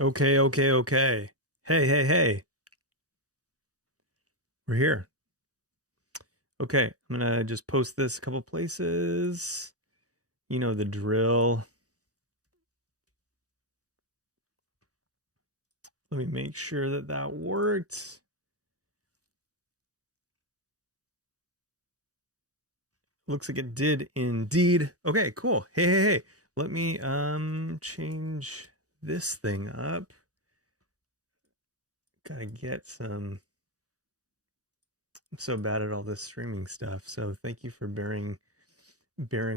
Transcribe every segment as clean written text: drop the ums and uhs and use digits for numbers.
Okay, okay, okay. Hey, hey, hey. We're here. Okay, I'm gonna just post this a couple places. You know the drill. Let me make sure that that worked. Looks like it did indeed. Okay, cool. Hey, hey, hey. Let me change this thing up. Gotta get some. I'm so bad at all this streaming stuff. So thank you for bearing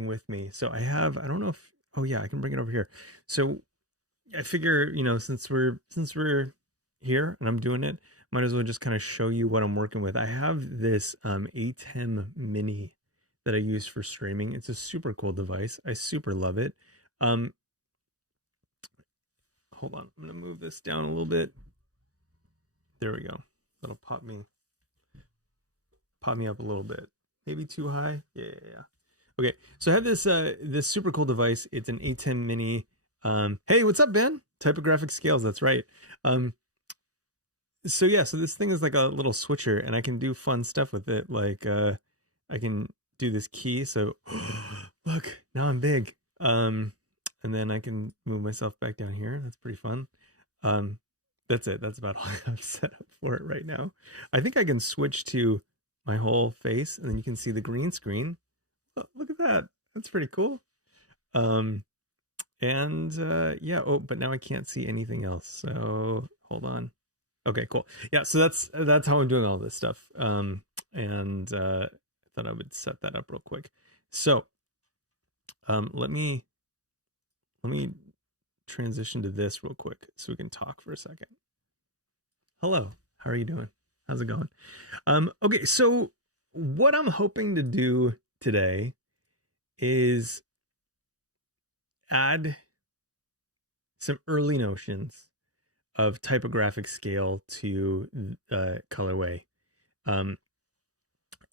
with me. So I don't know if oh yeah, I can bring it over here. So I figure, since we're here and I'm doing it, might as well just kind of show you what I'm working with. I have this A10 Mini that I use for streaming. It's a super cool device. I super love it. Um, Hold on, I'm gonna move this down a little bit. There we go. That'll pop me up a little bit. Maybe too high. Yeah, yeah, yeah. Okay, so I have this super cool device. It's an A10 Mini. Hey, what's up, Ben? Typographic scales. That's right. Um, so yeah, so this thing is like a little switcher, and I can do fun stuff with it. Like I can do this key. So look, now I'm big. And then I can move myself back down here. That's pretty fun. Um, that's it. That's about all I have set up for it right now. I think I can switch to my whole face, and then you can see the green screen. Look at that. That's pretty cool. Um, and yeah. Oh, but now I can't see anything else. So hold on. Okay, cool. Yeah, so that's how I'm doing all this stuff. And I thought I would set that up real quick. So let me transition to this real quick so we can talk for a second. Hello, how are you doing? How's it going? Okay, so what I'm hoping to do today is add some early notions of typographic scale to colorway. Um,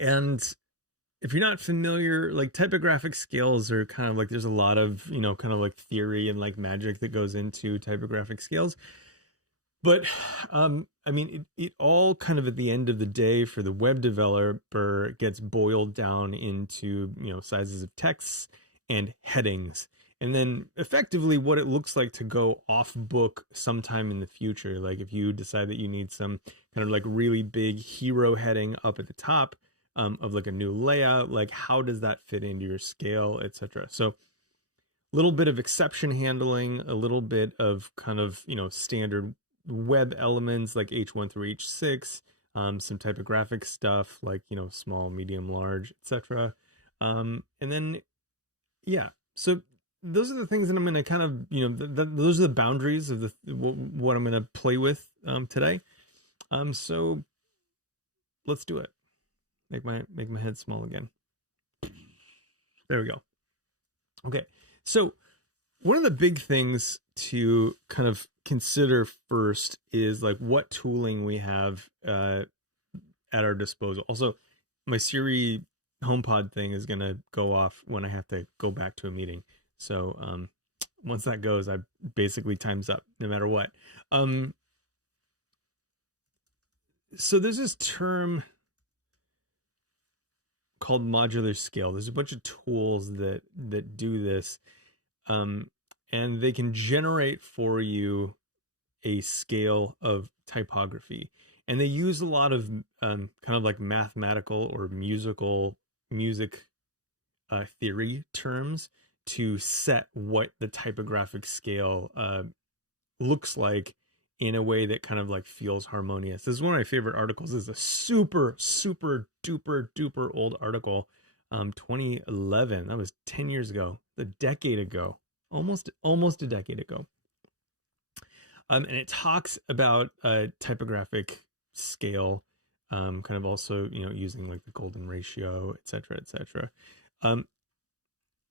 and if you're not familiar, like typographic scales are kind of like there's a lot of, kind of like theory and like magic that goes into typographic scales. But I mean, it all kind of at the end of the day for the web developer gets boiled down into, sizes of texts and headings. And then effectively what it looks like to go off book sometime in the future. Like if you decide that you need some kind of like really big hero heading up at the top of like a new layout, like how does that fit into your scale, etc. So a little bit of exception handling, a little bit of kind of, standard web elements like H1 through H6, some typographic stuff like, small, medium, large, etc. And then, yeah, so those are the things that I'm going to kind of, those are the boundaries of what I'm going to play with today. So let's do it. Make my head small again. There we go. Okay. So one of the big things to kind of consider first is like what tooling we have at our disposal. Also, my Siri HomePod thing is going to go off when I have to go back to a meeting. So once that goes, I basically time's up no matter what. So there's this term called modular scale. There's a bunch of tools that do this, and they can generate for you a scale of typography. And they use a lot of kind of like mathematical or music theory terms to set what the typographic scale looks like in a way that kind of like feels harmonious. This is one of my favorite articles. This is a super, super duper duper old article. 2011. That was 10 years ago, a decade ago, almost a decade ago. And it talks about typographic scale, kind of also, using like the golden ratio, et cetera, et cetera. And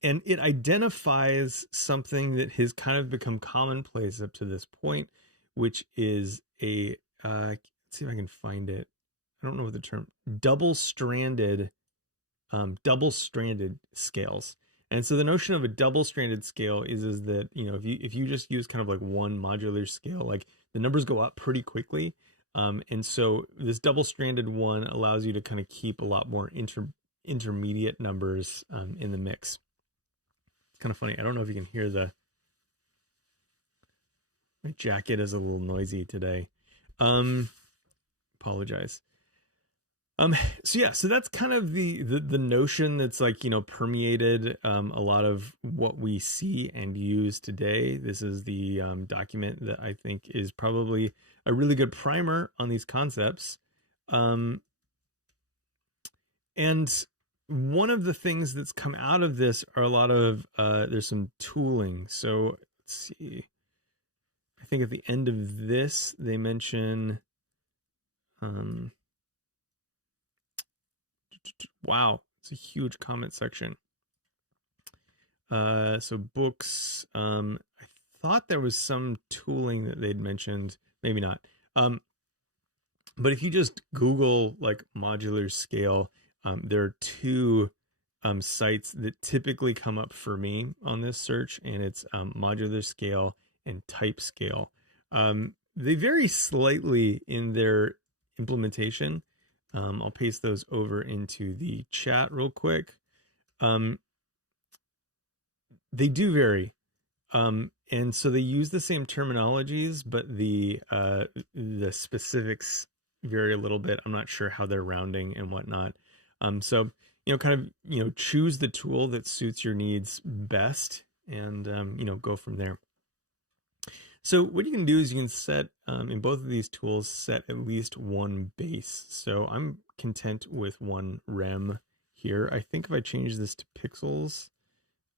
it identifies something that has kind of become commonplace up to this point, which is let's see if I can find it. I don't know what the term, double stranded scales. And so the notion of a double-stranded scale is that, you know, if you just use kind of like one modular scale, like the numbers go up pretty quickly. And so this double-stranded one allows you to kind of keep a lot more intermediate numbers in the mix. It's kind of funny. I don't know if you can hear my jacket is a little noisy today. Apologize. So yeah, so that's kind of the notion that's like, you know, permeated a lot of what we see and use today. This is the document that I think is probably a really good primer on these concepts. And one of the things that's come out of this are a lot of there's some tooling. So let's see. I think at the end of this they mention wow, it's a huge comment section. So books, I thought there was some tooling that they'd mentioned, maybe not. But if you just Google like modular scale, there are two sites that typically come up for me on this search, and it's modular scale and type scale. They vary slightly in their implementation. I'll paste those over into the chat real quick. They do vary. And so they use the same terminologies, but the specifics vary a little bit. I'm not sure how they're rounding and whatnot. So, you know, kind of, you know, choose the tool that suits your needs best and, you know, go from there. So what you can do is you can set, in both of these tools, set at least one base. So I'm content with one rem here. I think if I change this to pixels,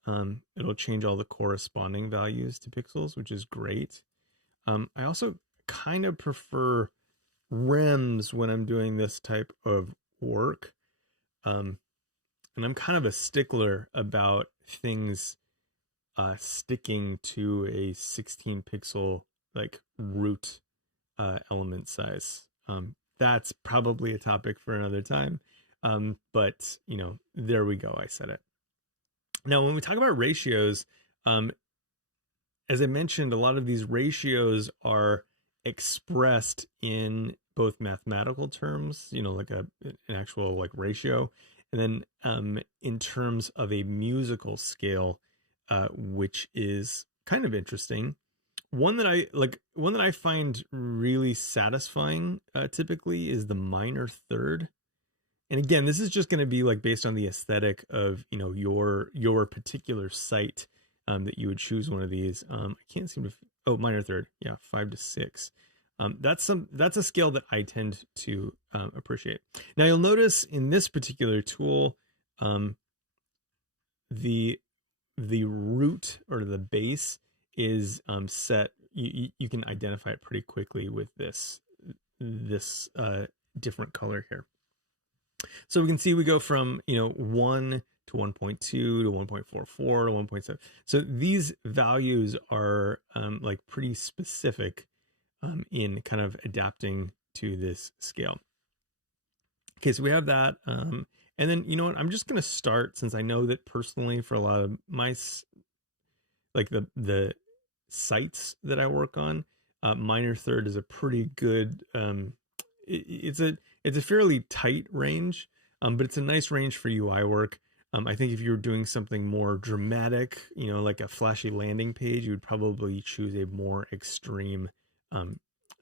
it'll change all the corresponding values to pixels, which is great. I also kind of prefer rems when I'm doing this type of work. And I'm kind of a stickler about things sticking to a 16 pixel like root element size. That's probably a topic for another time. But you know, there we go. I said it. Now, when we talk about ratios, as I mentioned, a lot of these ratios are expressed in both mathematical terms, you know, like an actual like ratio, and then in terms of a musical scale, which is kind of interesting. One that I find really satisfying typically is the minor third. And again, this is just going to be like based on the aesthetic of, you know, your particular site that you would choose one of these. I can't seem to, minor third. Yeah, 5 to 6. That's a scale that I tend to appreciate. Now you'll notice in this particular tool, the root or the base is set. You can identify it pretty quickly with this different color here. So we can see we go from, you know, 1 to 1.2 to 1.44 to 1.7. So these values are like pretty specific in kind of adapting to this scale. Okay, so we have that. And then, you know what, I'm just going to start, since I know that personally for a lot of my, like the sites that I work on, minor third is a pretty good, it's a fairly tight range, but it's a nice range for UI work. I think if you're doing something more dramatic, you know, like a flashy landing page, you would probably choose a more extreme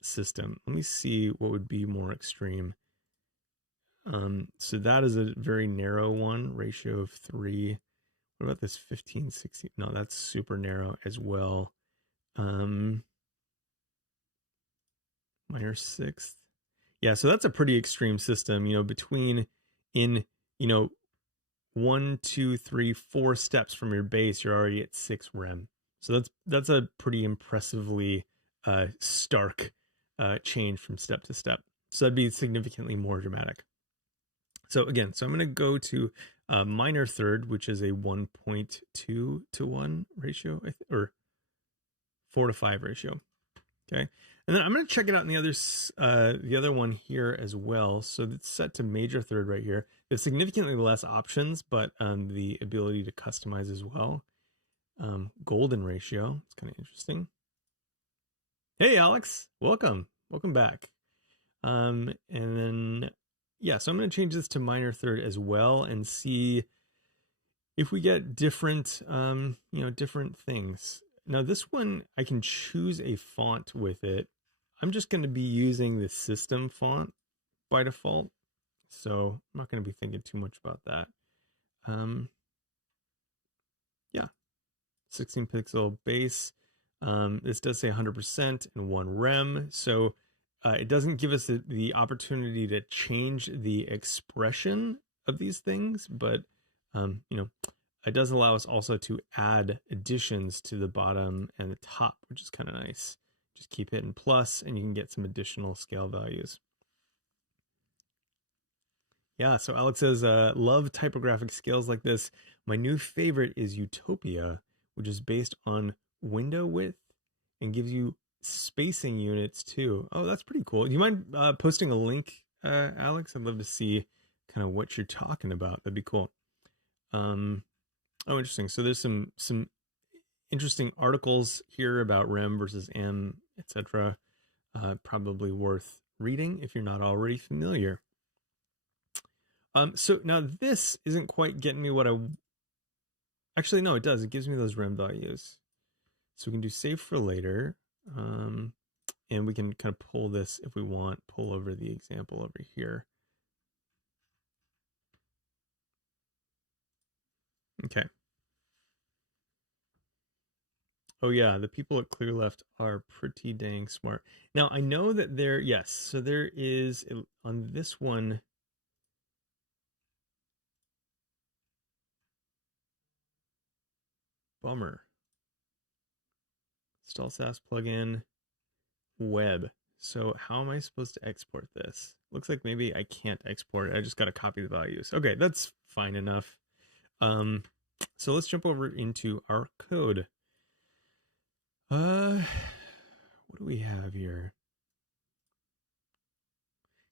system. Let me see what would be more extreme. So that is a very narrow one, ratio of 3. What about this 15, 16? No, that's super narrow as well. Minor 6th. Yeah, so that's a pretty extreme system, you know, between in, you know, 1, 2, 3, 4 steps from your base, you're already at 6 rem. So that's a pretty impressively stark change from step to step. So that'd be significantly more dramatic. So again, so I'm going to go to minor third, which is a 1.2 to 1 ratio, or 4 to 5 ratio. Okay. And then I'm going to check it out in the other one here as well. So it's set to major third right here. There's significantly less options, but the ability to customize as well. Golden ratio. It's kind of interesting. Hey, Alex. Welcome. Welcome back. And then, yeah, so I'm going to change this to minor third as well and see if we get different, different things. Now this one, I can choose a font with it. I'm just going to be using the system font by default. So I'm not going to be thinking too much about that. Yeah, 16 pixel base. This does say 100% and 1 rem. So it doesn't give us the opportunity to change the expression of these things, but it does allow us also to add additions to the bottom and the top, which is kind of nice. Just keep hitting plus and you can get some additional scale values. Yeah, so Alex says, love typographic scales like this. My new favorite is Utopia, which is based on window width and gives you spacing units too. Oh, that's pretty cool. Do you mind posting a link, Alex? I'd love to see kind of what you're talking about. That'd be cool. Oh, interesting. So there's some interesting articles here about rem versus m, etc. Probably worth reading if you're not already familiar. So now this isn't quite getting me what actually, no, it does. It gives me those rem values. So we can do save for later. And we can kind of pull this if we want, pull over the example over here. Okay. Oh yeah, the people at Clear Left are pretty dang smart. Now I know that yes, so there is on this one. Bummer. Install SAS plugin, web. So how am I supposed to export this? Looks like maybe I can't export it. I just got to copy the values. Okay, that's fine enough. So let's jump over into our code. What do we have here?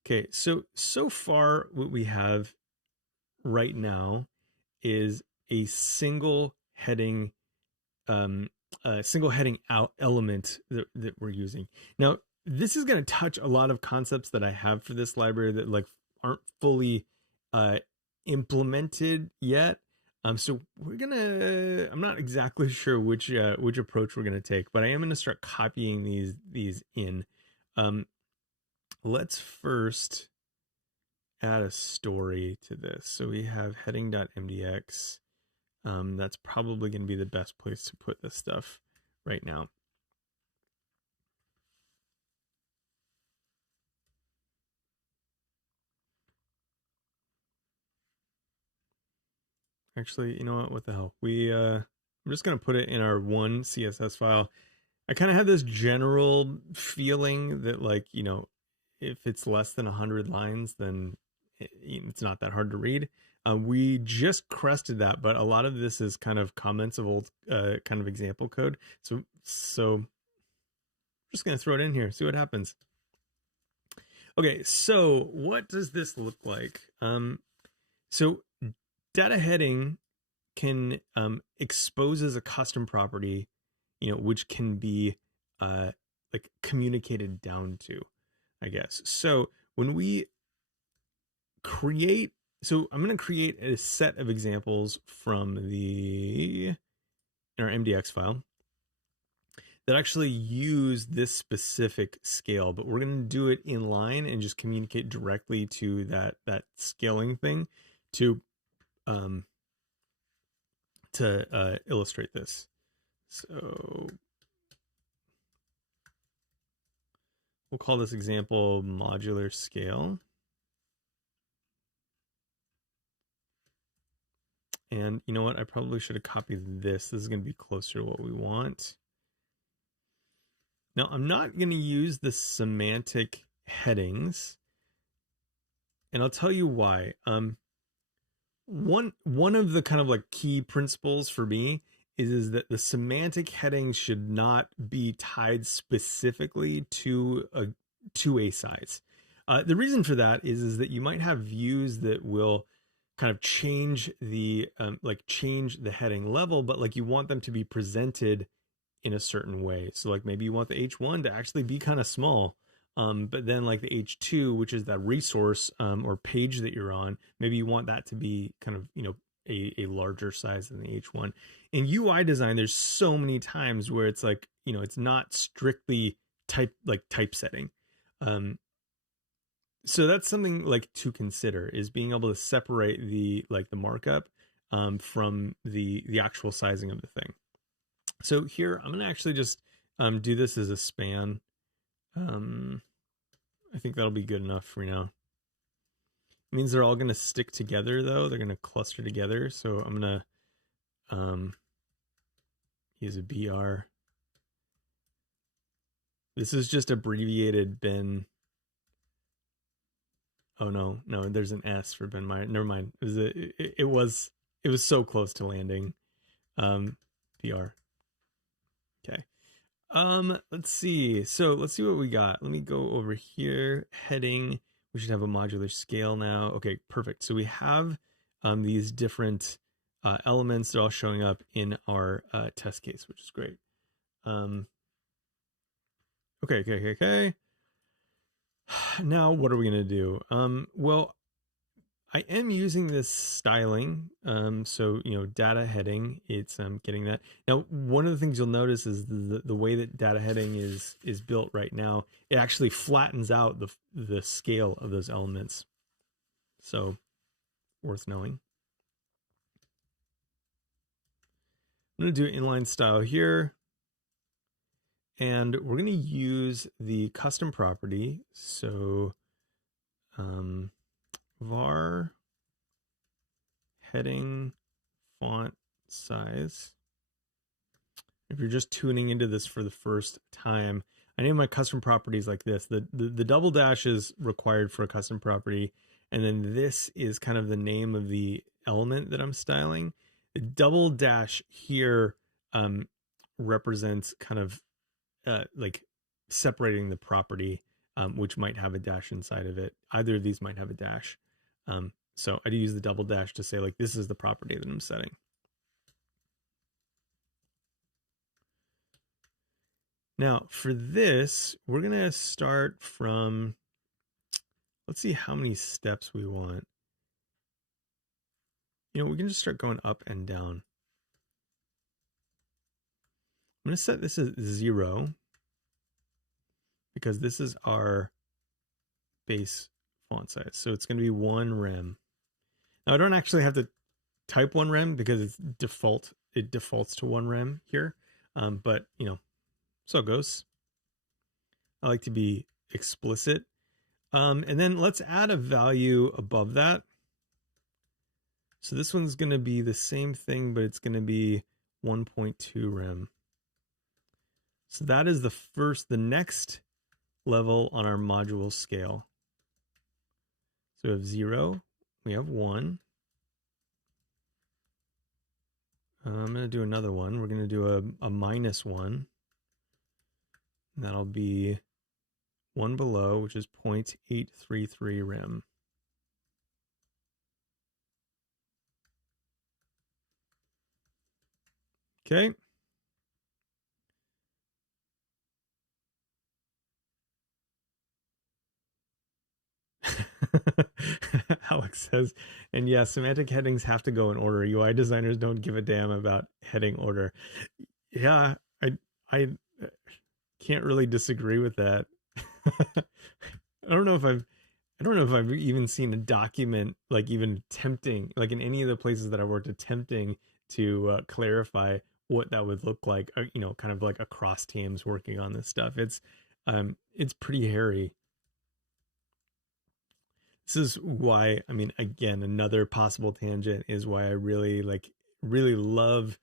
Okay, so far what we have right now is a single heading out element that we're using. Now, this is going to touch a lot of concepts that I have for this library that like aren't fully implemented yet. So I'm not exactly sure which approach we're going to take, but I am going to start copying these in. Let's first add a story to this. So we have heading.mdx. That's probably going to be the best place to put this stuff right now. Actually, you know what the hell? I'm just going to put it in our one CSS file. I kind of have this general feeling that like, if it's less than 100 lines, then it's not that hard to read. We just crested that, but a lot of this is kind of comments of old kind of example code. So I'm just going to throw it in here, see what happens. Okay, so what does this look like? So data heading can exposes a custom property, which can be like communicated down to, I guess. So when we create, so I'm going to create a set of examples from in our MDX file that actually use this specific scale, but we're going to do it in line and just communicate directly to that scaling thing to illustrate this. So we'll call this example modular scale. And you know what? I probably should have copied this. This is going to be closer to what we want. Now, I'm not going to use the semantic headings. And I'll tell you why. One of the kind of like key principles for me is that the semantic heading should not be tied specifically to a size. The reason for that is that you might have views that will kind of change the change the heading level, but like you want them to be presented in a certain way. So like maybe you want the H1 to actually be kind of small, but then like the H2, which is that resource or page that you're on, maybe you want that to be kind of, you know, a larger size than the H1. In UI design, there's so many times where it's like, you know, it's not strictly typesetting. So that's something like to consider, is being able to separate the markup from the actual sizing of the thing. So here I'm gonna actually just do this as a span. I think that'll be good enough for now. It means they're all gonna stick together though. They're gonna cluster together. So I'm gonna use a BR. This is just abbreviated Ben. Oh no, there's an S for Ben Meyer. Never mind. It was so close to landing. BR. Okay. Let's see. So let's see what we got. Let me go over here. Heading. We should have a modular scale now. Okay, perfect. So we have these different elements. They're all showing up in our test case, which is great. Okay. Now, what are we going to do? Well, I am using this styling. So, you know, data heading, it's getting that. Now, one of the things you'll notice is the way that data heading is built right now, it actually flattens out the scale of those elements. So, worth knowing. I'm going to do inline style here. And we're going to use the custom property. So var heading font size. If you're just tuning into this for the first time, I name my custom properties like this. The double dash is required for a custom property. And then this is kind of the name of the element that I'm styling. The double dash here represents kind of like separating the property, which might have a dash inside of it. Either of these might have a dash. So I do use the double dash to say like, this is the property that I'm setting. Now for this, we're going to start from, let's see how many steps we want. You know, we can just start going up and down. I'm going to set this as 0 because this is our base font size. So it's going to be 1 rem. Now I don't actually have to type 1 rem because it's default. It defaults to 1 rem here. But you know, so it goes. I like to be explicit. And then let's add a value above that. So this one's going to be the same thing, but it's going to be 1.2 rem. So that is the next level on our module scale. So we have 0, we have 1. I'm going to do another one. We're going to do a -1. And that'll be one below, which is 0.833 rem. Okay. Alex says, and yeah, semantic headings have to go in order. UI designers don't give a damn about heading order. Yeah, I can't really disagree with that. I don't know if I've even seen a document like even attempting, like in any of the places that I worked, attempting to clarify what that would look like. You know, kind of like across teams working on this stuff. It's pretty hairy. This is why, I mean, again, another possible tangent is why I really love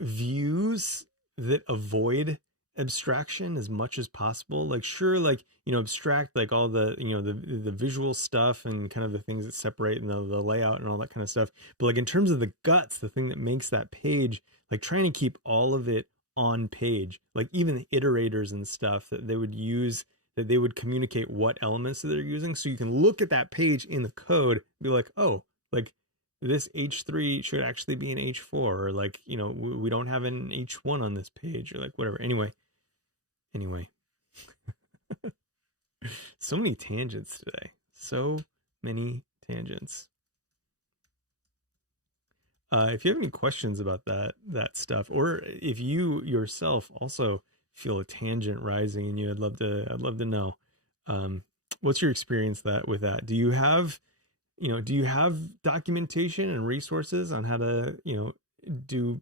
views that avoid abstraction as much as possible. Like, sure, like, you know, abstract like all the, you know, the visual stuff and kind of the things that separate and the layout and all that kind of stuff. But like in terms of the guts, the thing that makes that page, like trying to keep all of it on page, like even the iterators and stuff that they would use, that they would communicate what elements that they're using. So you can look at that page in the code, be like, oh, like this H3 should actually be an H4, or like, you know, we don't have an H1 on this page, or like whatever. Anyway, so many tangents today. So many tangents. If you have any questions about that stuff, or if you yourself also feel a tangent rising in you, I'd love to know. What's your experience with that? Do you have, you know, do you have documentation and resources on how to, you know, do,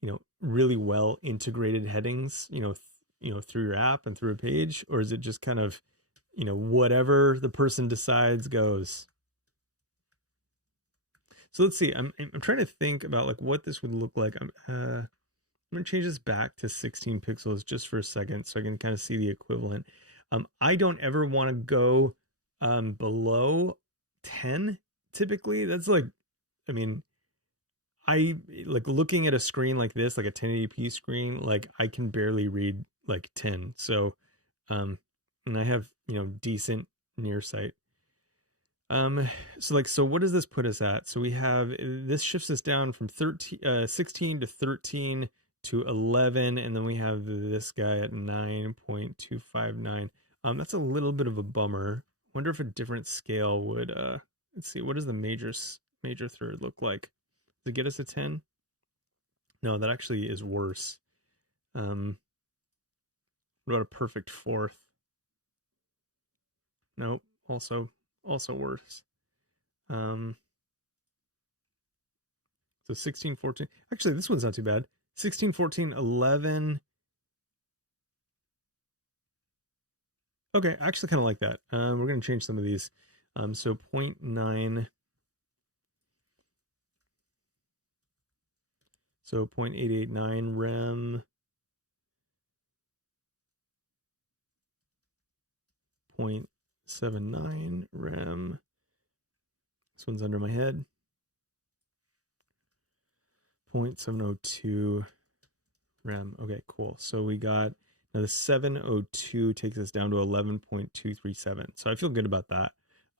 you know, really well integrated headings, you know, through your app and through a page, or is it just kind of, you know, whatever the person decides goes? So let's see. I'm trying to think about like what this would look like. I'm gonna change this back to 16 pixels just for a second, so I can kind of see the equivalent. I don't ever want to go below 10. Typically, that's like, I mean, I like looking at a screen like this, like a 1080p screen. Like I can barely read like 10. So, and I have, you know, decent near sight. So what does this put us at? So we have, this shifts us down from 16 to 13 to 11, and then we have this guy at 9.259. That's a little bit of a bummer. Wonder if a different scale would, let's see, what does the major third look like? Does it get us a 10? No, that actually is worse. What about a perfect fourth? Nope, also worse. So 16, 14. Actually, this one's not too bad. 16, 14, 11. Okay, I actually kind of like that. We're going to change some of these. So 0.9. So 0.889 rem. 0.79 rem. This one's under my head. 0.702 rem. Okay, cool. So we got, now the 702 takes us down to 11.237. So I feel good about that.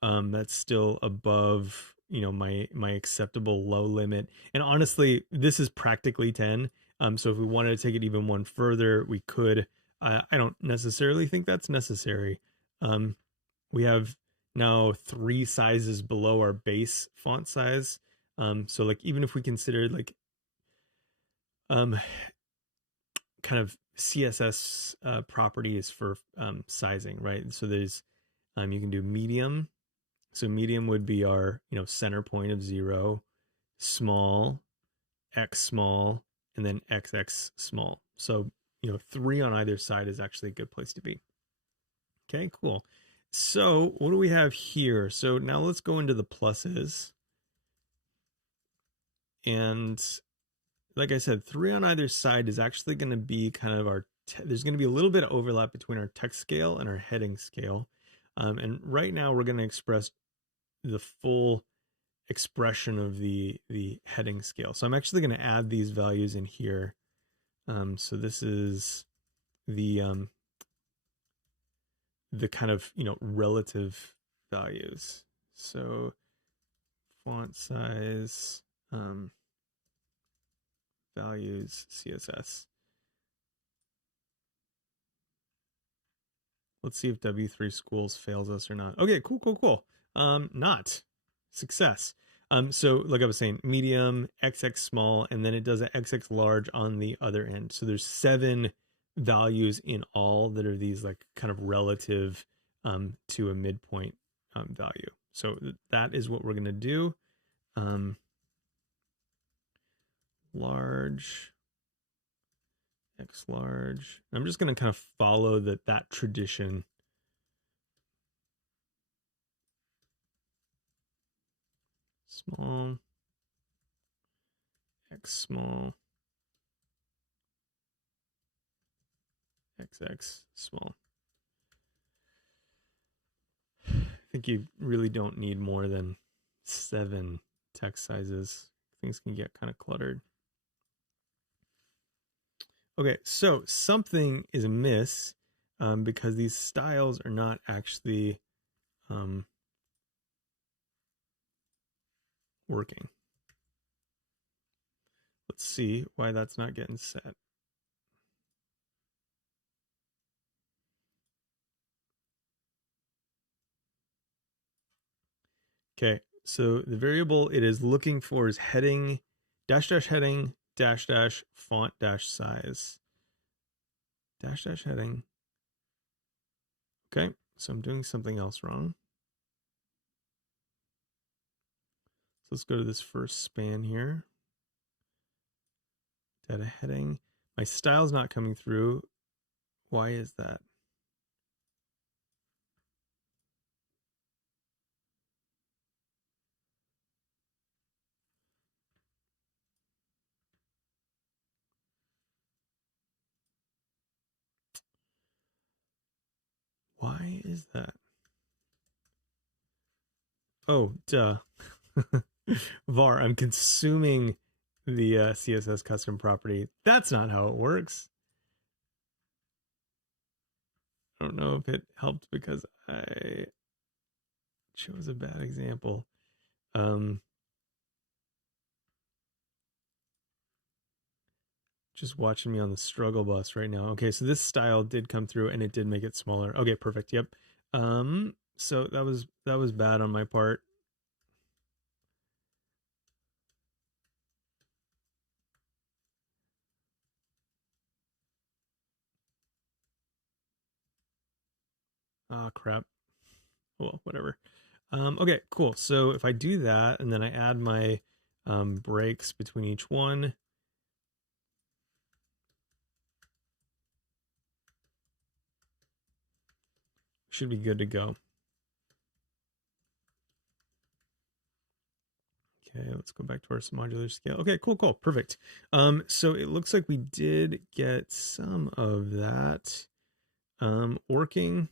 That's still above, you know, my acceptable low limit. And honestly, this is practically 10. So if we wanted to take it even one further, we could. I don't necessarily think that's necessary. We have now 3 sizes below our base font size. So like even if we considered like kind of CSS properties for sizing, right? So there's you can do medium. So medium would be our, you know, center point of 0, small, x small, and then xx small. So, you know, 3 on either side is actually a good place to be. Okay, cool. So what do we have here? So now let's go into the pluses. And like I said, 3 on either side is actually going to be kind of our, there's going to be a little bit of overlap between our text scale and our heading scale. And right now we're going to express the full expression of the heading scale. So I'm actually going to add these values in here. So this is the kind of, you know, relative values. So font size, values, CSS. Let's see if W3 Schools fails us or not. Okay, cool. Not. Success. So like I was saying, medium, XX small, and then it does an XX large on the other end. So there's 7 values in all that are these like kind of relative to a midpoint value. So that is what we're going to do. Large, X large. I'm just going to kind of follow that tradition. Small, X small, XX small. I think you really don't need more than 7 text sizes. Things can get kind of cluttered. Okay, so something is amiss because these styles are not actually working. Let's see why that's not getting set. Okay, so the variable it is looking for is heading dash dash heading dash dash font dash size dash dash heading. Okay, so I'm doing something else wrong. So let's go to this first span here. Data heading. My style's not coming through. Why is that? Why is that? Oh, duh. var, I'm consuming the CSS custom property. That's not how it works. I don't know if it helped because I chose a bad example. Just watching me on the struggle bus right now. Okay, so this style did come through and it did make it smaller. Okay, perfect. Yep. So that was bad on my part. Ah, crap. Well, whatever. Okay, cool. So if I do that and then I add my breaks between each one, should be good to go. Okay, let's go back to our modular scale. Okay, cool, perfect. So it looks like we did get some of that working.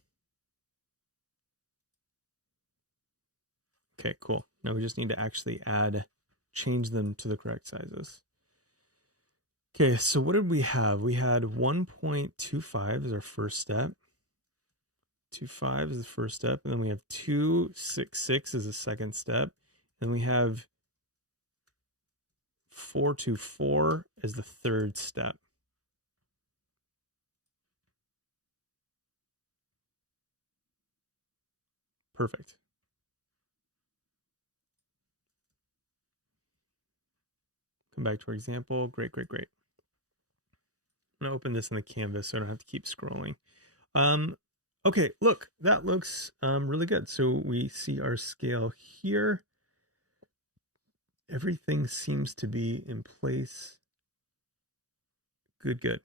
Okay, cool. Now we just need to actually change them to the correct sizes. Okay, so what did we have? We had 1.25 as our first step. 25 is the first step, and then we have 266 as the second step, and we have 424 as the third step. Perfect. Come back to our example. Great. I'm gonna open this in the canvas so I don't have to keep scrolling. Okay, look, that looks really good. So we see our scale here. Everything seems to be in place. Good.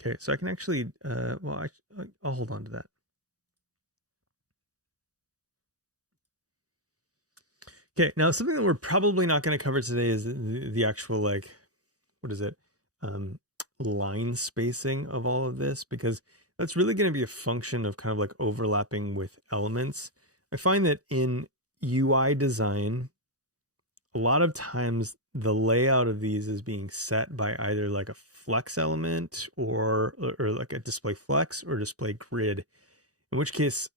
Okay, so I can actually, well, I'll hold on to that. Okay, now something that we're probably not going to cover today is the actual, like, what is it? Line spacing of all of this, because that's really going to be a function of kind of like overlapping with elements. I find that in UI design, a lot of times the layout of these is being set by either like a flex element or like a display flex or display grid, in which case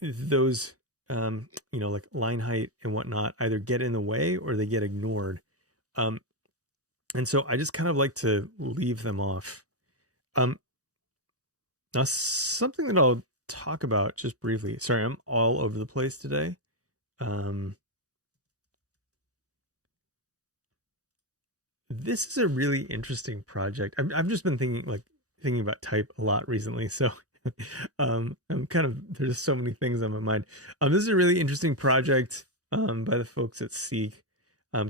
those like line height and whatnot either get in the way or they get ignored. And so I just kind of like to leave them off. Now something that I'll talk about just briefly. Sorry, I'm all over the place today. This is a really interesting project. I've just been thinking about type a lot recently. So I'm kind of, there's so many things on my mind. This is a really interesting project by the folks at Seek,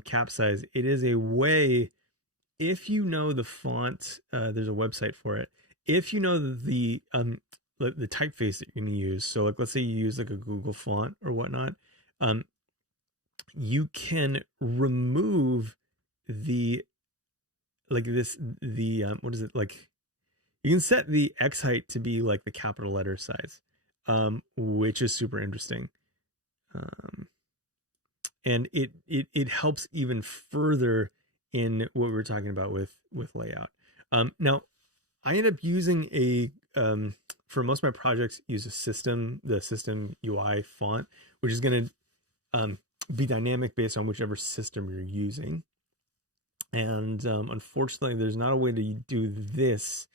Capsize. It is a way, if you know the font, there's a website for it. If you know the typeface that you're going to use, so like let's say you use like a Google font or whatnot, you can remove the what is it, like You can set the X height to be like the capital letter size, which is super interesting. And it helps even further in what we were talking about with layout. Now, I end up using for most of my projects, use the system UI font, which is going to be dynamic based on whichever system you're using. And unfortunately, there's not a way to do this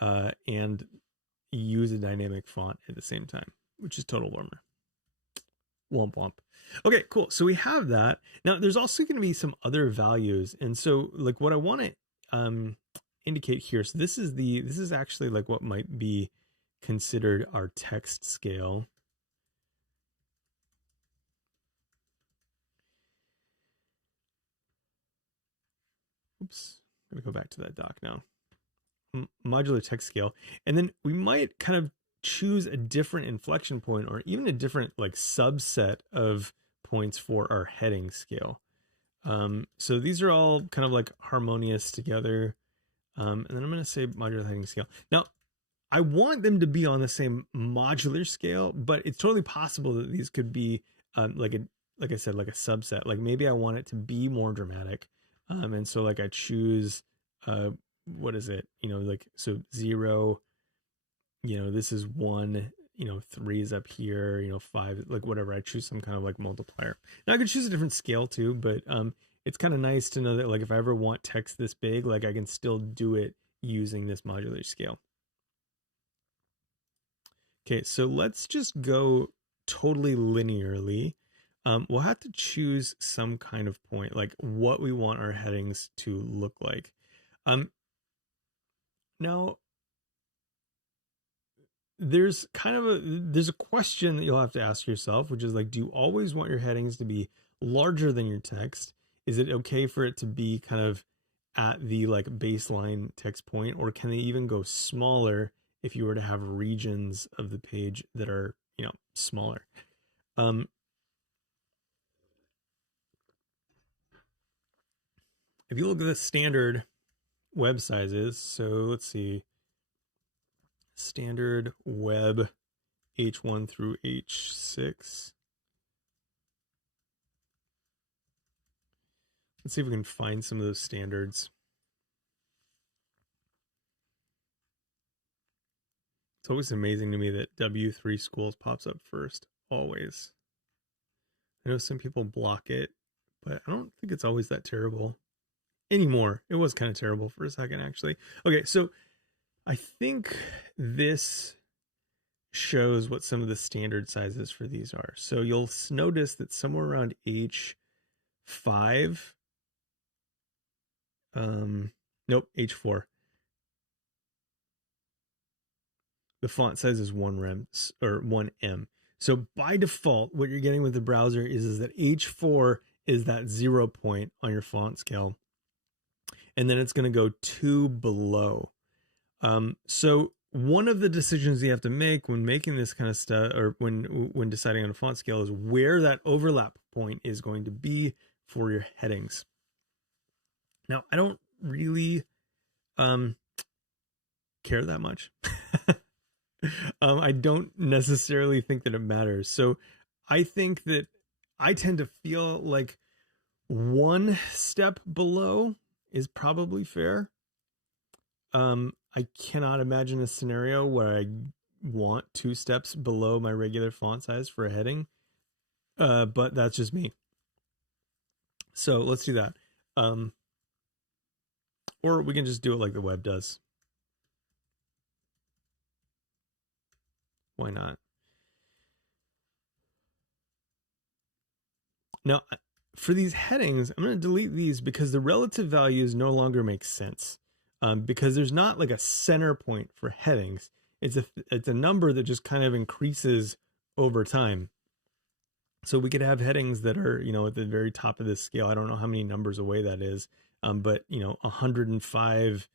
and use a dynamic font at the same time, which is total warmer. Womp womp. Okay, cool. So we have that. Now there's also going to be some other values. And so like what I want to indicate here. So this is actually like what might be considered our text scale. Oops, I'm going to go back to that doc now. Modular text scale. And then we might kind of choose a different inflection point or even a different like subset of points for our heading scale. So these are all kind of like harmonious together. And then I'm going to say modular heading scale. Now, I want them to be on the same modular scale, but it's totally possible that these could be like I said, like a subset. Like maybe I want it to be more dramatic. And so like I choose, what is it? You know, like, so 0, you know, this is 1, you know, 3 is up here, you know, 5, like whatever. I choose some kind of like multiplier. Now I could choose a different scale too, but it's kind of nice to know that like if I ever want text this big, like I can still do it using this modular scale. Okay, so let's just go totally linearly. We'll have to choose some kind of point, like what we want our headings to look like. Now, there's a question that you'll have to ask yourself, which is like, do you always want your headings to be larger than your text? Is it okay for it to be kind of at the like baseline text point, or can they even go smaller if you were to have regions of the page that are, you know, smaller? If you look at the standard web sizes, so let's see, standard web H1 through H6. Let's see if we can find some of those standards. It's always amazing to me that W3 schools pops up first, always. I know some people block it, but I don't think it's always that terrible anymore. It was kind of terrible for a second, actually. Okay, so I think this shows what some of the standard sizes for these are. So you'll notice that somewhere around H5, nope, H4, the font size is 1 M. So by default, what you're getting with the browser is that H4 is that 0 point on your font scale. And then it's going to go 2 below. So one of the decisions you have to make when making this kind of stuff, or when deciding on a font scale, is where that overlap point is going to be for your headings. Now, I don't really care that much. I don't necessarily think that it matters. So I think that I tend to feel like 1 step below is probably fair. I cannot imagine a scenario where I want 2 steps below my regular font size for a heading. But that's just me. So let's do that. Or we can just do it like the web does. Why not? Now, for these headings, I'm going to delete these because the relative values no longer make sense. Because there's not like a center point for headings. It's a number that just kind of increases over time. So we could have headings that are, you know, at the very top of this scale. I don't know how many numbers away that is, but, you know, 105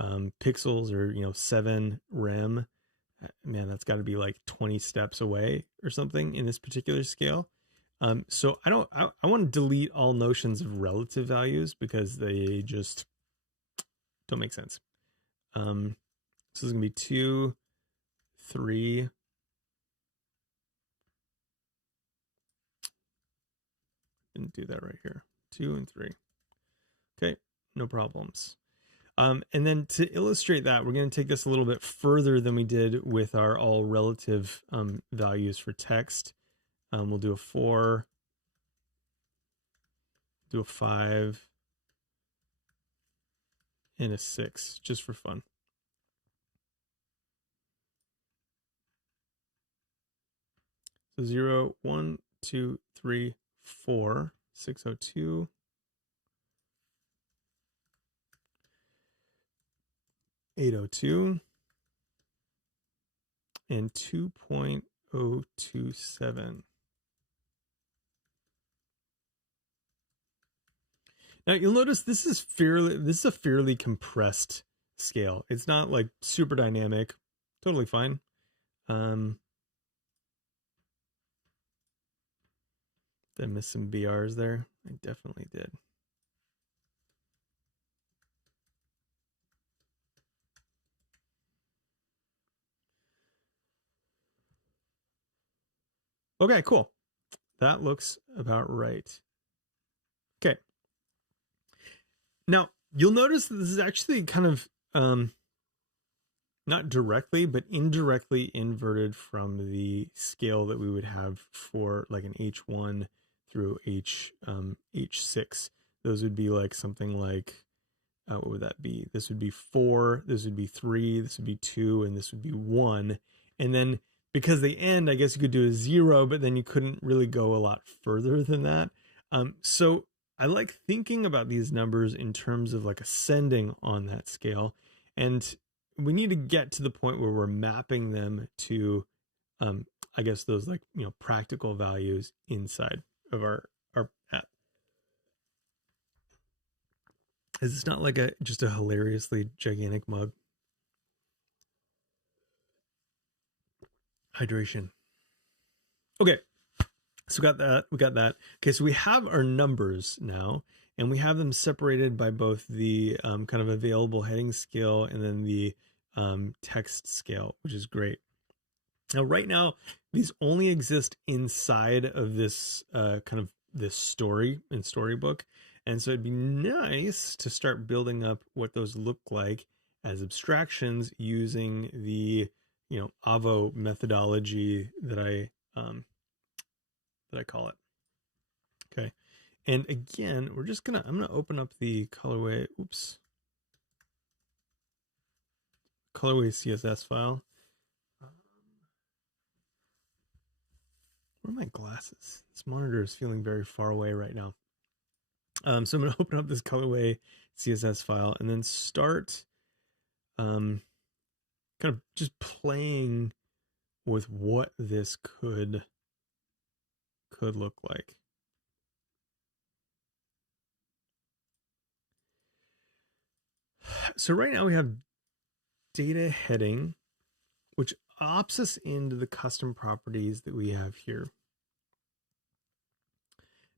pixels, or, you know, 7 rem. Man, that's got to be like 20 steps away or something in this particular scale. So I want to delete all notions of relative values because they just don't make sense. So it's going to be 2, 3. Didn't do that right here. 2 and 3. Okay, no problems. And then to illustrate that, we're going to take this a little bit further than we did with our all relative values for text. We'll do a 4, do a 5, and a 6, just for fun. So 0, 1, 2, 3, 4, 602. 802 and 2.027. Now you'll notice this is a fairly compressed scale. It's not like super dynamic. Totally fine. Did I miss some BRs there? I definitely did. Okay, cool. That looks about right. Okay. Now, you'll notice that this is actually kind of not directly, but indirectly inverted from the scale that we would have for like an H1 through H6. Those would be like something like, what would that be? This would be 4, this would be 3, this would be 2, and this would be 1. And then because they end, I guess you could do a 0, but then you couldn't really go a lot further than that. So I like thinking about these numbers in terms of like ascending on that scale. And we need to get to the point where we're mapping them to, I guess, those like, practical values inside of our app. Is this not like just a hilariously gigantic mug? Hydration. Okay. So we got that. Okay, so we have our numbers now, and we have them separated by both the kind of available heading scale and then the text scale, which is great. Now, right now, these only exist inside of this kind of this story and storybook, and so it'd be nice to start building up what those look like as abstractions using the AVO methodology that I call it. Okay. And again, I'm gonna open up the colorway CSS file. Where are my glasses? This monitor is feeling very far away right now. So I'm gonna open up this colorway CSS file and then start kind of just playing with what this could look like. So right now we have data heading, which opts us into the custom properties that we have here.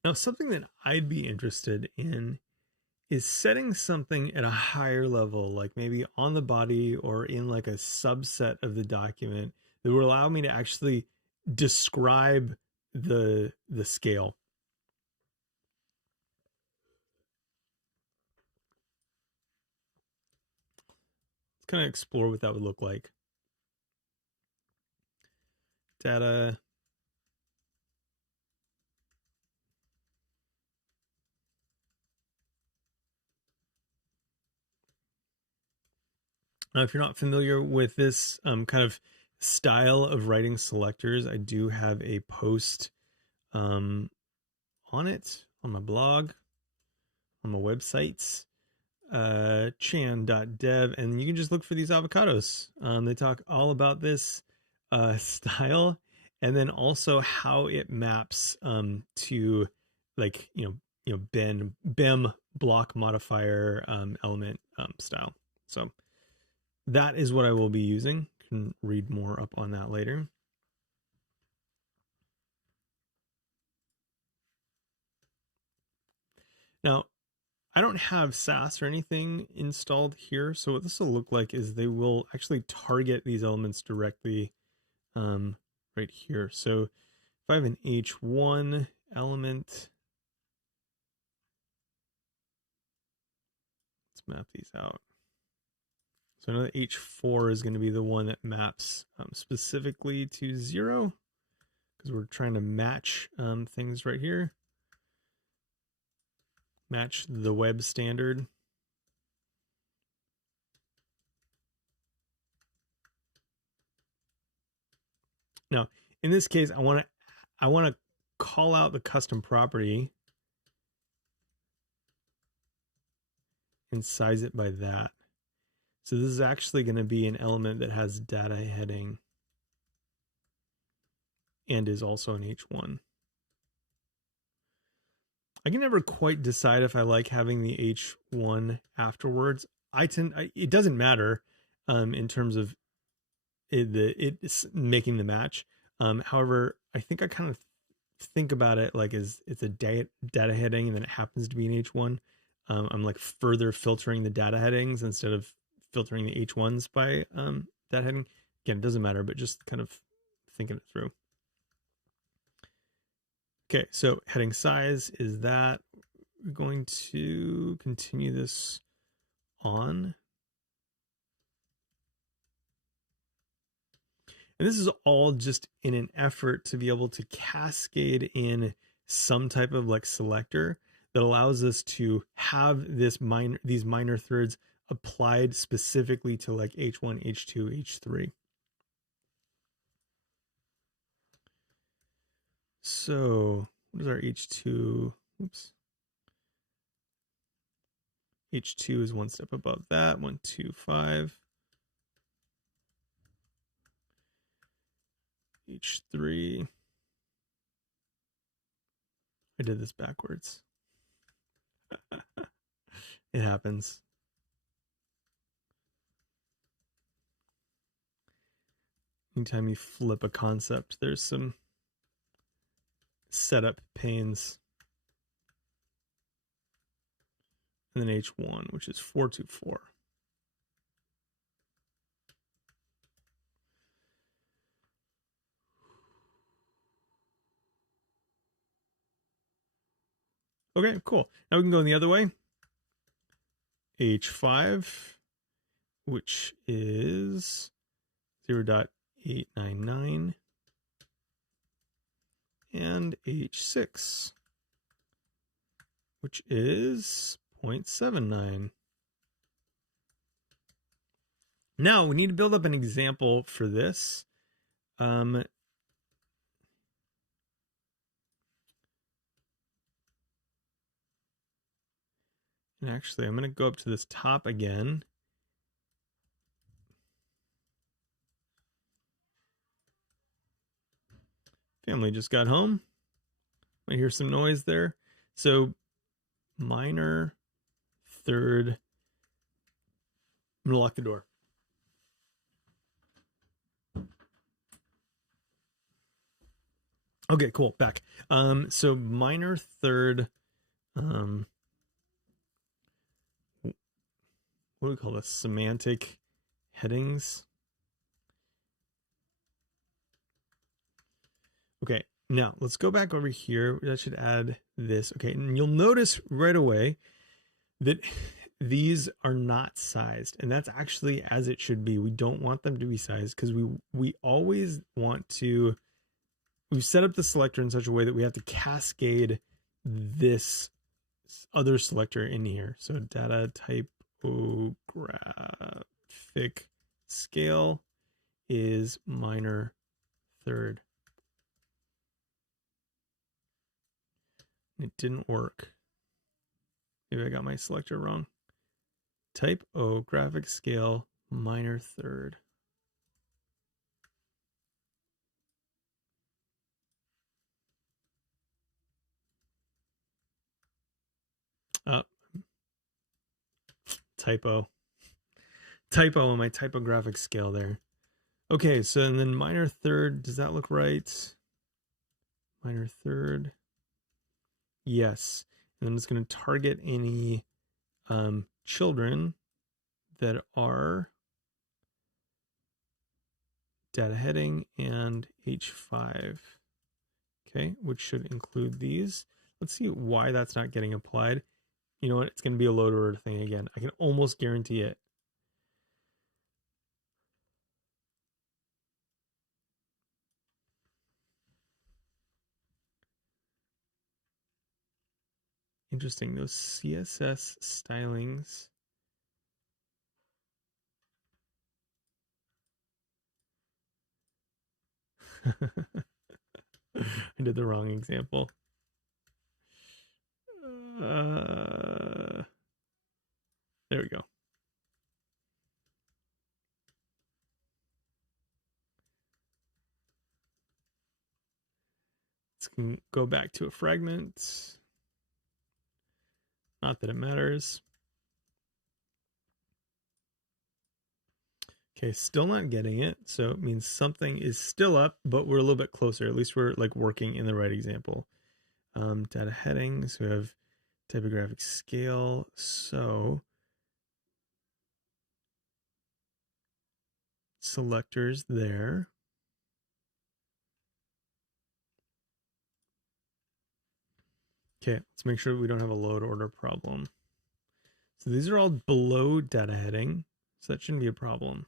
Now, something that I'd be interested in is setting something at a higher level, like maybe on the body or in like a subset of the document that will allow me to actually describe the scale. Let's kind of explore what that would look like. Data. Now, if you're not familiar with this kind of style of writing selectors, I do have a post on it on my blog, on my websites, chan.dev, and you can just look for these avocados. They talk all about this style, and then also how it maps to like BEM block modifier element style. So that is what I will be using. You can read more up on that later. Now, I don't have SAS or anything installed here. So what this will look like is they will actually target these elements directly right here. So if I have an H1 element, let's map these out. So I know that H4 is going to be the one that maps specifically to 0 because we're trying to match things right here. Match the web standard. Now, in this case, I want to call out the custom property and size it by that. So this is actually going to be an element that has data heading and is also an H1. I can never quite decide if I like having the H1 afterwards. It doesn't matter in terms of it's making the match. However, I think I kind of think about it like as it's a data heading and then it happens to be an H1. I'm like further filtering the data headings instead of filtering the H1s by that heading. Again, it doesn't matter, but just kind of thinking it through. Okay, so heading size is that. We're going to continue this on. And this is all just in an effort to be able to cascade in some type of like selector that allows us to have these minor thirds applied specifically to like H1, H2, H3. So what is our H2? Oops. H2 is one step above that. 1, 2, 5. H3. I did this backwards. It happens. Anytime you flip a concept, there's some setup pains. And then H1, which is 424. Okay, cool. Now we can go the other way. H5, which is 0.899. And H6, which is 0.79. Now we need to build up an example for this. And actually, I'm going to go up to this top again. Family just got home. I hear some noise there. So minor third. I'm going to lock the door. Okay, cool. Back. So minor third. What do we call this? Semantic headings. Okay, now let's go back over here. I should add this. Okay, and you'll notice right away that these are not sized, and that's actually as it should be. We don't want them to be sized because we always want to. We've set up the selector in such a way that we have to cascade this other selector in here. So data typographic scale is minor third. It didn't work. Maybe I got my selector wrong. Typographic scale minor third. Typo on my typographic scale there. Okay, so and then minor third, does that look right? Minor third. Yes. And I'm just going to target any children that are data heading and H5. Okay, which should include these. Let's see why that's not getting applied. You know what? It's going to be a load order thing again. I can almost guarantee it. Interesting. Those CSS stylings. I did the wrong example. There we go. Let's go back to a fragment. Not that it matters. Okay, still not getting it. So it means something is still up, but we're a little bit closer. At least we're like working in the right example. Data headings, we have typographic scale. So selectors there. Okay, let's make sure we don't have a load order problem. So these are all below data heading, so that shouldn't be a problem.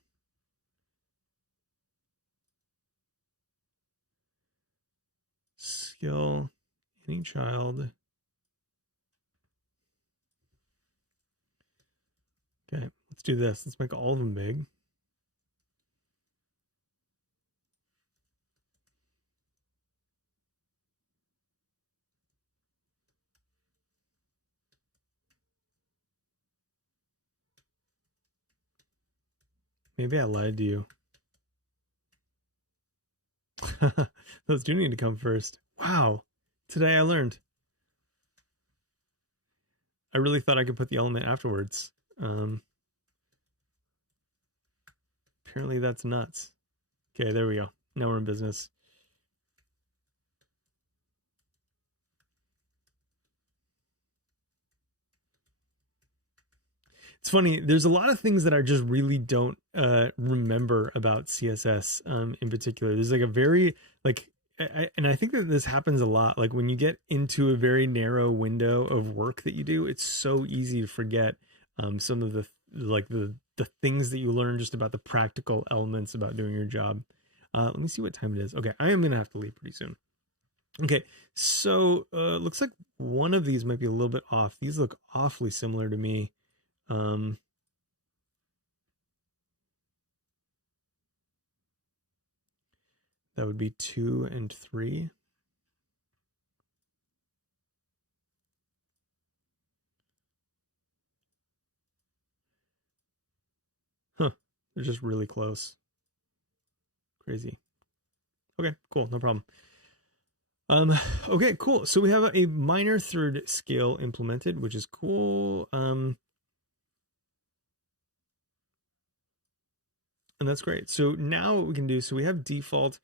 Skill, any child. Okay, let's do this. Let's make all of them big. Maybe I lied to you. Those do need to come first. Wow. Today I learned. I really thought I could put the element afterwards. Apparently that's nuts. Okay, there we go. Now we're in business. It's funny. There's a lot of things that I just really don't remember about CSS in particular. There's like a very and I think that this happens a lot. Like when you get into a very narrow window of work that you do, it's so easy to forget some of the things that you learn just about the practical elements about doing your job. Let me see what time it is. Okay, I am gonna have to leave pretty soon. Okay, so looks like one of these might be a little bit off. These look awfully similar to me. That would be 2 and 3. Huh, they're just really close. Crazy. Okay, cool, no problem. Okay, cool. So we have a minor third scale implemented, which is cool. And that's great. So now what we can do, so we have default,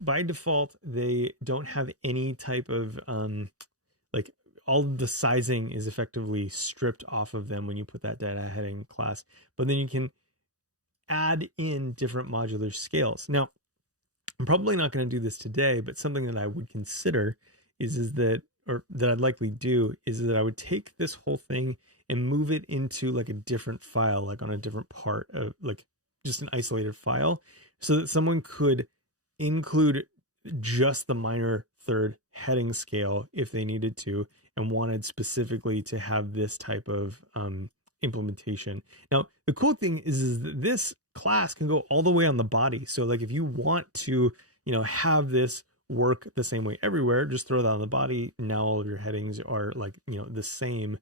by default, they don't have any type of, like all the sizing is effectively stripped off of them when you put that data heading class, but then you can add in different modular scales. Now, I'm probably not going to do this today, but something that I would consider is that, or that I'd likely do, is that I would take this whole thing and move it into like a different file, like on a different part of like just an isolated file, so that someone could include just the minor third heading scale if they needed to and wanted specifically to have this type of implementation. Now, the cool thing is that this class can go all the way on the body. So like if you want to, have this work the same way everywhere, just throw that on the body. Now all of your headings are like, the same.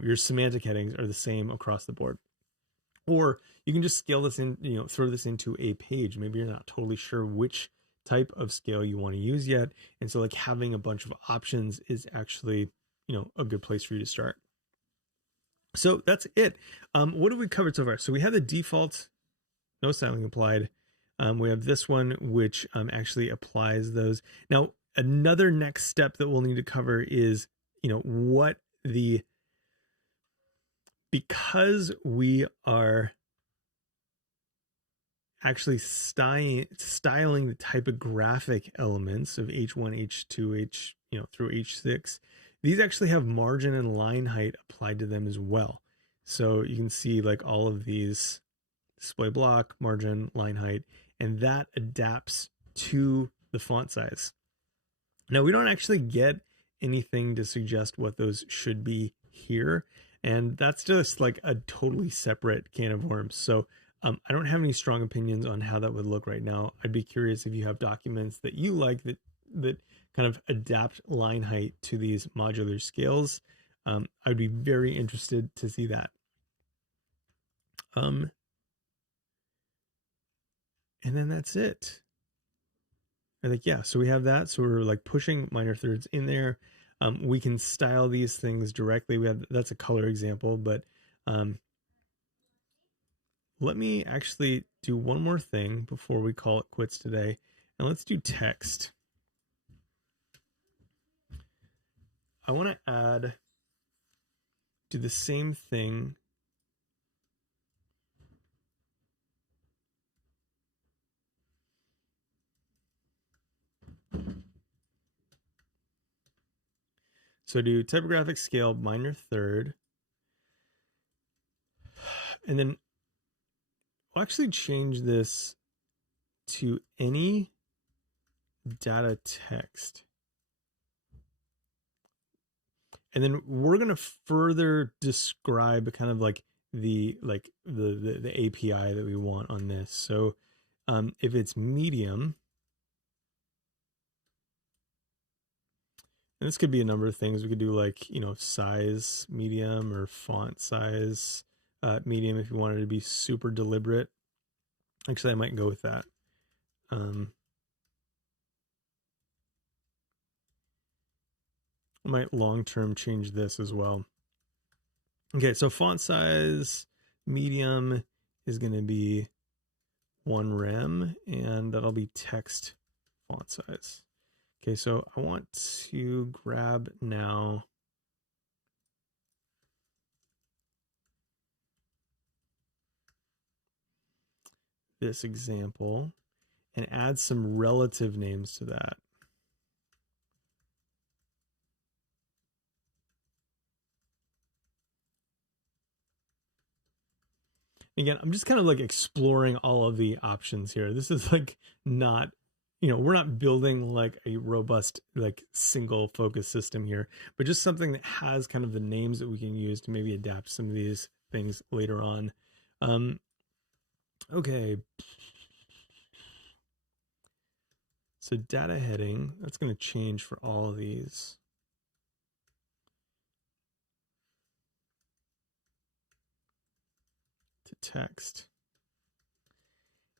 Your semantic headings are the same across the board. Or you can just scale this in, throw this into a page. Maybe you're not totally sure which type of scale you want to use yet. And so like having a bunch of options is actually, a good place for you to start. So that's it. What have we covered so far? So we have the default, no styling applied. We have this one, which actually applies those. Now, another next step that we'll need to cover is, what the because we are actually styling the typographic elements of H1, H2, through H6, these actually have margin and line height applied to them as well. So you can see like all of these display block, margin, line height, and that adapts to the font size. Now we don't actually get anything to suggest what those should be here, and that's just like a totally separate can of worms. So I don't have any strong opinions on how that would look right now. I'd be curious if you have documents that you like that kind of adapt line height to these modular scales. I'd be very interested to see that. And then that's it. I think, yeah, so we have that. So we're like pushing minor thirds in there. We can style these things directly. That's a color example, but let me actually do one more thing before we call it quits today. And let's do text. I want to do the same thing. So do typographic scale minor third. And then I'll actually change this to any data text. And then we're going to further describe kind of like the API that we want on this. So if it's medium, and this could be a number of things. We could do like, size medium or font size medium if you wanted to be super deliberate. Actually, I might go with that. I might long-term change this as well. Okay, so font size medium is going to be 1 rem, and that'll be text font size. Okay, so I want to grab now this example and add some relative names to that. Again, I'm just kind of like exploring all of the options here. This is like not, we're not building like a robust, like single focus system here, but just something that has kind of the names that we can use to maybe adapt some of these things later on. Okay. So data heading, that's going to change for all of these. To text.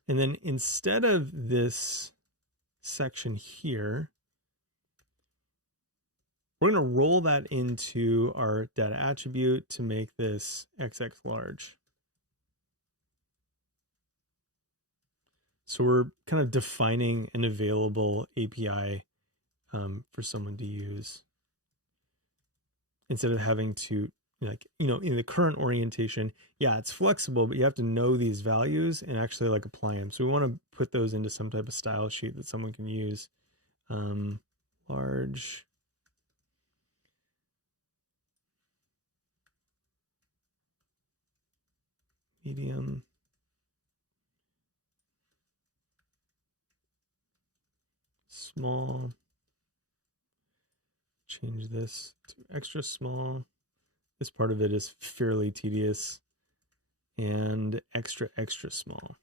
And then instead of this section here, we're going to roll that into our data attribute to make this XX large. So we're kind of defining an available API for someone to use instead of having to, like, in the current orientation, yeah, it's flexible, but you have to know these values and actually like apply them. So we want to put those into some type of style sheet that someone can use. Large. Medium. Small. Change this to extra small. This part of it is fairly tedious. And extra small.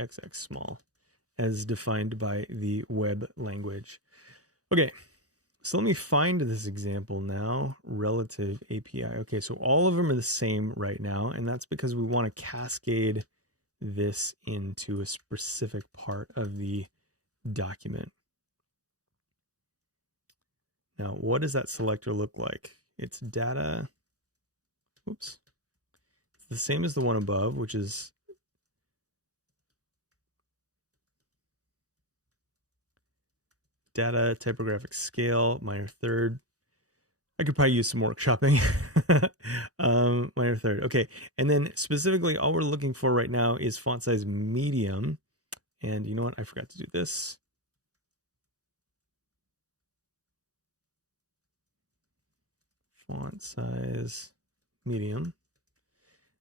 XX small, as defined by the web language. Okay, so let me find this example now. Relative API. Okay, so all of them are the same right now, and that's because we want to cascade this into a specific part of the document. Now, what does that selector look like? It's data. Oops. It's the same as the one above, which is data typographic scale, minor third. I could probably use some workshopping. Minor third. Okay. And then specifically, all we're looking for right now is font size medium. And you know what? I forgot to do this. Font size medium.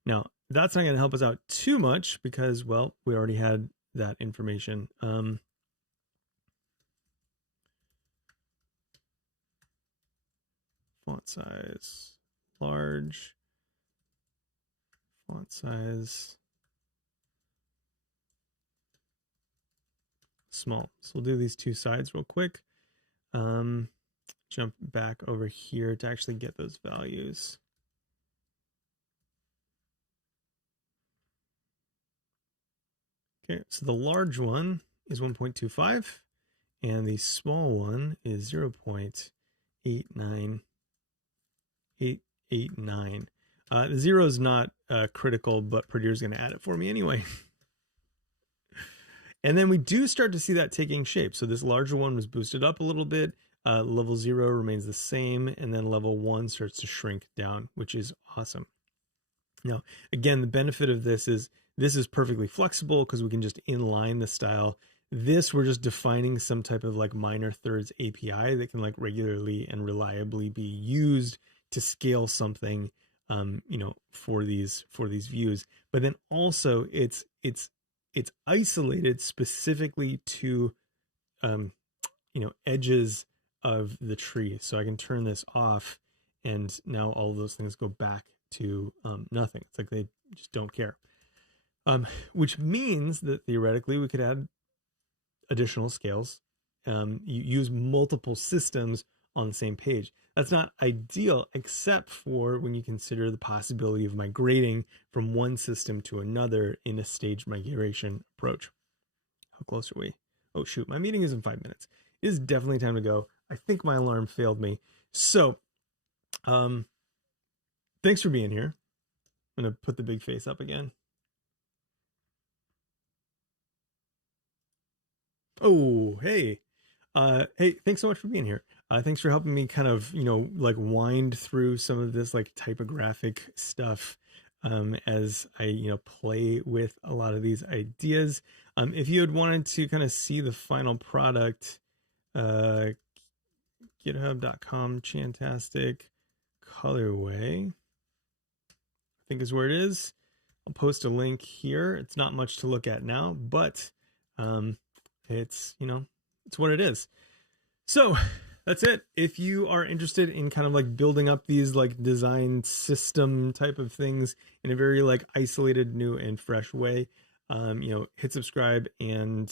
Now, that's not going to help us out too much because, well, we already had that information. Font size large, font size small. So we'll do these two sides real quick. Jump back over here to actually get those values. Okay, so the large one is 1.25 and the small one is 0.89889. The 0 is not critical, but Prettier is going to add it for me anyway. And then we do start to see that taking shape. So this larger one was boosted up a little bit. Level 0 remains the same, and then level 1 starts to shrink down, which is awesome. Now, again, the benefit of this is perfectly flexible because we can just inline the style. This, we're just defining some type of like minor thirds API that can like regularly and reliably be used to scale something, for these views. But then also it's isolated specifically to, edges of the tree. So I can turn this off, and now all of those things go back to nothing. It's like they just don't care. Which means that theoretically we could add additional scales. You use multiple systems on the same page. That's not ideal, except for when you consider the possibility of migrating from one system to another in a staged migration approach. How close are we? Oh shoot, my meeting is in 5 minutes. It is definitely time to go. I think my alarm failed me. So, thanks for being here. I'm going to put the big face up again. Oh, hey. Hey, thanks so much for being here. Thanks for helping me kind of, like wind through some of this like typographic stuff as I, play with a lot of these ideas. If you had wanted to kind of see the final product, github.com Chantastic colorway, I think is where it is. I'll post a link here. It's not much to look at now, but it's, it's what it is. So that's it. If you are interested in kind of like building up these like design system type of things in a very like isolated, new and fresh way, hit subscribe and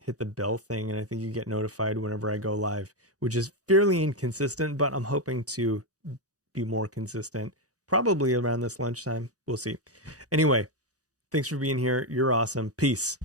hit the bell thing. And I think you get notified whenever I go live, which is fairly inconsistent, but I'm hoping to be more consistent, probably around this lunchtime. We'll see. Anyway, thanks for being here. You're awesome. Peace.